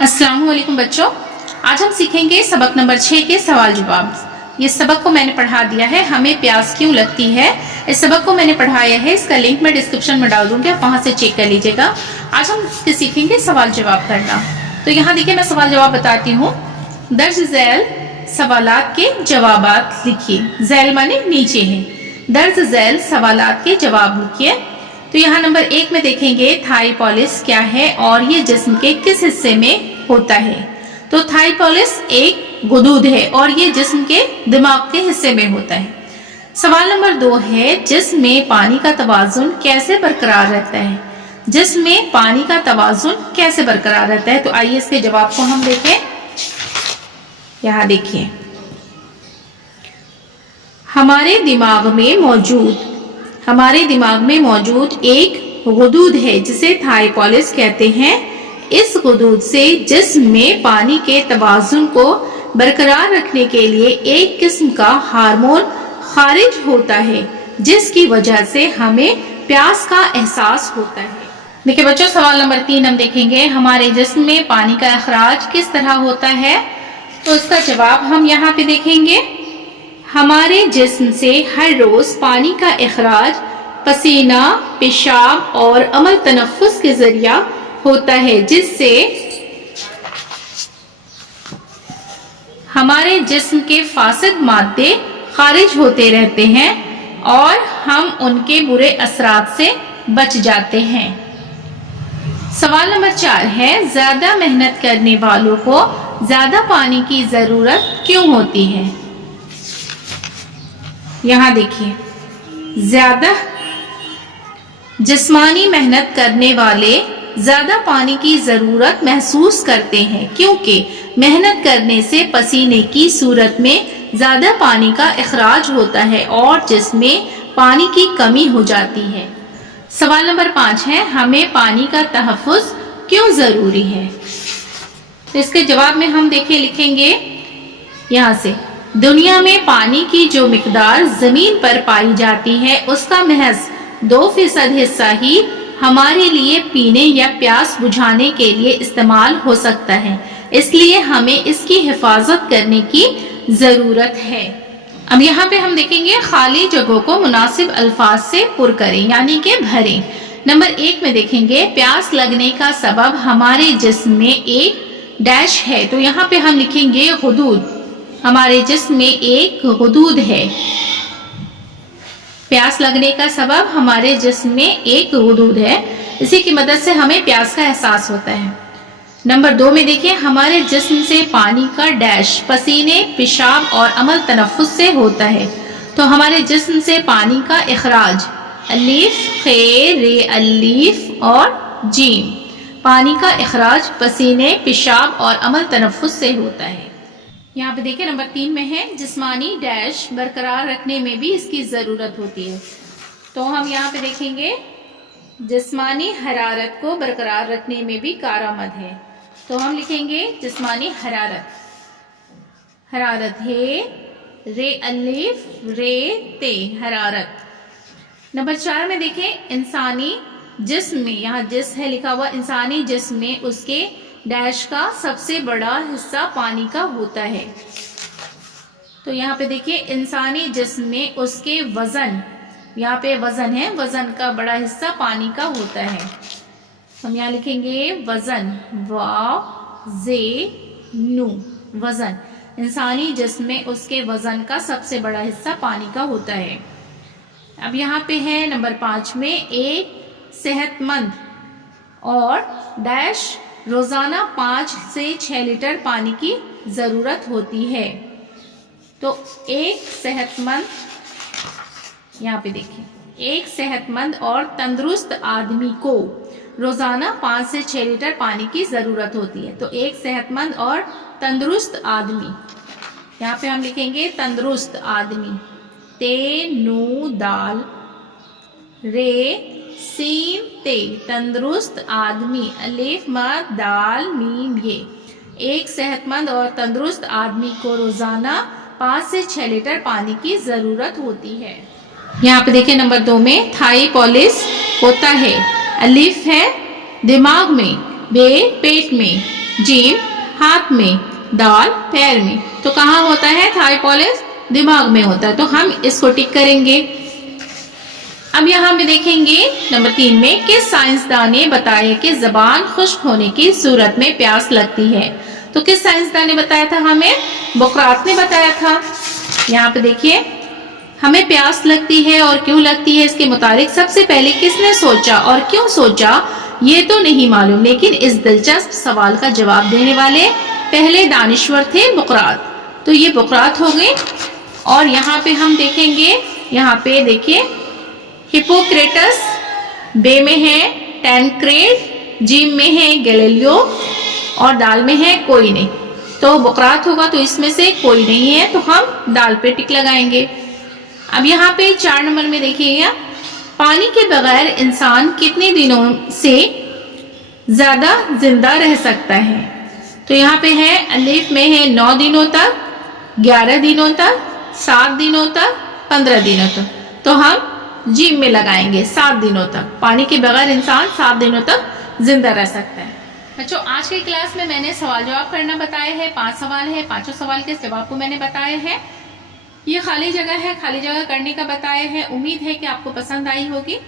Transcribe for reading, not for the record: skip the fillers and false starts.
अस्सलाम वालेकुम बच्चों, आज हम सीखेंगे सबक नंबर 6 के सवाल जवाब। ये सबक को मैंने पढ़ा दिया है, हमें प्यास क्यों लगती है। इस सबक को मैंने पढ़ाया है, इसका लिंक मैं डिस्क्रिप्शन में डाल दूंगी, आप वहां से चेक कर लीजिएगा। आज हम सीखेंगे सवाल जवाब करना। तो यहाँ देखिए मैं सवाल जवाब बताती हूँ। दर्ज झैल सवालात के जवाबात लिखिए। झैल माने नीचे है, दर्ज झैल सवालात के जवाब लिखिए। तो यहाँ नंबर 1 में देखेंगे थाई पॉलिस क्या है और ये जिस्म के किस हिस्से में होता है। तो थाई पॉलिस एक गुदूद है और ये जिस्म के दिमाग के हिस्से में होता है। सवाल नंबर 2 है जिस्म में पानी का तवाजुन कैसे बरकरार रहता है। जिस्म में पानी का तवाजुन कैसे बरकरार रहता है। तो आइए इसके जवाब को हम देखें। यहाँ देखिए, हमारे दिमाग में मौजूद एक गुदूद है जिसे थाई पॉलिस कहते हैं। इस गुदूद से जिस्म में पानी के तवाजुन को बरकरार रखने के लिए एक किस्म का हार्मोन खारिज होता है, जिसकी वजह से हमें प्यास का एहसास होता है। देखिए बच्चों, सवाल नंबर 3 हम देखेंगे, हमारे जिस्म में पानी का अखराज किस तरह होता है। तो इसका जवाब हम यहाँ पे देखेंगे। हमारे जिस्म से हर रोज पानी का अखराज पसीना, पेशाब और अमल तनफ्फुस के जरिया होता है, जिससे हमारे जिस्म के फासिद मादे खारिज होते रहते हैं और हम उनके बुरे असरात से बच जाते हैं। सवाल नंबर 4 है, ज्यादा मेहनत करने वालों को ज्यादा पानी की जरूरत क्यों होती है। यहाँ देखिए, ज्यादा जिस्मानी मेहनत करने वाले ज्यादा पानी की जरूरत महसूस करते हैं, क्योंकि मेहनत करने से पसीने की सूरत में ज्यादा पानी का अखराज होता है और जिसमें पानी की कमी हो जाती है। सवाल नंबर 5 है, हमें पानी का तहफ़्फ़ुज़ क्यों जरूरी है। तो इसके जवाब में हम लिखेंगे यहाँ से, दुनिया में पानी की जो मिकदार जमीन पर पाई जाती है उसका महज 2% हिस्सा ही हमारे लिए पीने या प्यास बुझाने के लिए इस्तेमाल हो सकता है, इसलिए हमें इसकी हिफाजत करने की जरूरत है। अब यहाँ पे हम देखेंगे, खाली जगहों को मुनासिब अल्फाज से पुर करें, यानी कि भरें। नंबर 1 में देखेंगे, प्यास लगने का सबब हमारे जिस्म में एक डैश है। तो यहाँ पे हम लिखेंगे गुदूद। हमारे जिस्म में एक गुदूद है। प्यास लगने का सबब हमारे जिस्म में एक गुदूद है, इसी की मदद से हमें प्यास का एहसास होता है। नंबर 2 में देखिए, हमारे जिस्म से पानी का डैश पसीने, पेशाब और अमल तनफ्फुस से होता है। तो हमारे जिस्म से पानी का इखराज अलीफ, खे, रे, अलीफ और जीम, पानी का इखराज पसीने, पेशाब और अमल तनफ्फुस से होता है। यहाँ पे देखिए नंबर 3 में है, जिस्मानी डैश बरकरार रखने में भी इसकी ज़रूरत होती है। तो हम यहाँ पे देखेंगे, जिस्मानी हरारत को बरकरार रखने में भी कारआमद है। तो हम लिखेंगे जिस्मानी हरारत, हरारत है, रे अलिफ, रे ते, हरारत। नंबर 4 में देखें, इंसानी जिस्म में, यहाँ जिस्म है लिखा हुआ, इंसानी जिस्म में उसके डैश का सबसे बड़ा हिस्सा पानी का होता है। तो यहाँ पे देखिए, इंसानी जिस्म में उसके वजन, यहाँ पे वजन है, वजन का बड़ा हिस्सा पानी का होता है। हम यहाँ लिखेंगे वजन, वाव जे नू, वजन। इंसानी जिस्म में उसके वजन का सबसे बड़ा हिस्सा पानी का होता है। अब यहाँ पे है नंबर 5 में, एक सेहतमंद और डैश रोजाना 5 से 6 लीटर पानी की जरूरत होती है। तो एक सेहतमंद, यहाँ पे देखिए, एक सेहतमंद और तंदुरुस्त आदमी को रोजाना 5 से 6 लीटर पानी की जरूरत होती है। तो एक सेहतमंद और तंदुरुस्त आदमी, यहाँ पे हम लिखेंगे तंदुरुस्त आदमी, ते नू दाल, रे सीम ते, तंदुरुस्त आदमी, अलिफ मद दाल मीम ये। एक सेहतमंद और तंदुरुस्त आदमी को रोजाना 5 से 6 लीटर पानी की जरूरत होती है। यहाँ पे देखिए नंबर 2 में, थाई पॉलिस होता है, अलिफ है दिमाग में, बे पेट में, जीम हाथ में, दाल पैर में। तो कहाँ होता है थाई पॉलिश? दिमाग में होता है, तो हम इसको टिक करेंगे। अब यहाँ पे देखेंगे नंबर 3 में, किस साइंसदान ने बताया कि जबान खुश्क होने की सूरत में प्यास लगती है? तो किस साइंसदान ने बताया था हमें? बोक्रात ने बताया था। यहाँ पे देखिए, हमें प्यास लगती है और क्यों लगती है इसके मुताबिक सबसे पहले किसने सोचा और क्यों सोचा ये तो नहीं मालूम, लेकिन इस दिलचस्प सवाल का जवाब देने वाले पहले दानिश्वर थे बोक्रात। तो ये बोक्रात हो गए। और यहाँ पे हम देखेंगे, यहाँ पे देखिए हिपोक्रेटस, बे में है टैनक्रेड, जीम में है गैलीलियो और दाल में है कोई नहीं। तो बोक्रात होगा, तो इसमें से कोई नहीं है, तो हम दाल पे टिक लगाएंगे। अब यहाँ पे 4 नंबर में देखिएगा, पानी के बगैर इंसान कितने दिनों से ज्यादा जिंदा रह सकता है? तो यहाँ पे है अलिफ में है 9 दिनों तक, 11 दिनों तक, 7 दिनों तक, 15 दिनों तक। तो हम जीम में लगाएंगे 7 दिनों तक। पानी के बगैर इंसान 7 दिनों तक जिंदा रह सकता है। बच्चों, आज की क्लास में मैंने सवाल जवाब करना बताया है। 5 सवाल है, 5 सवाल के जवाब को मैंने बताया है। ये खाली जगह है, खाली जगह करने का बताया है। उम्मीद है कि आपको पसंद आई होगी।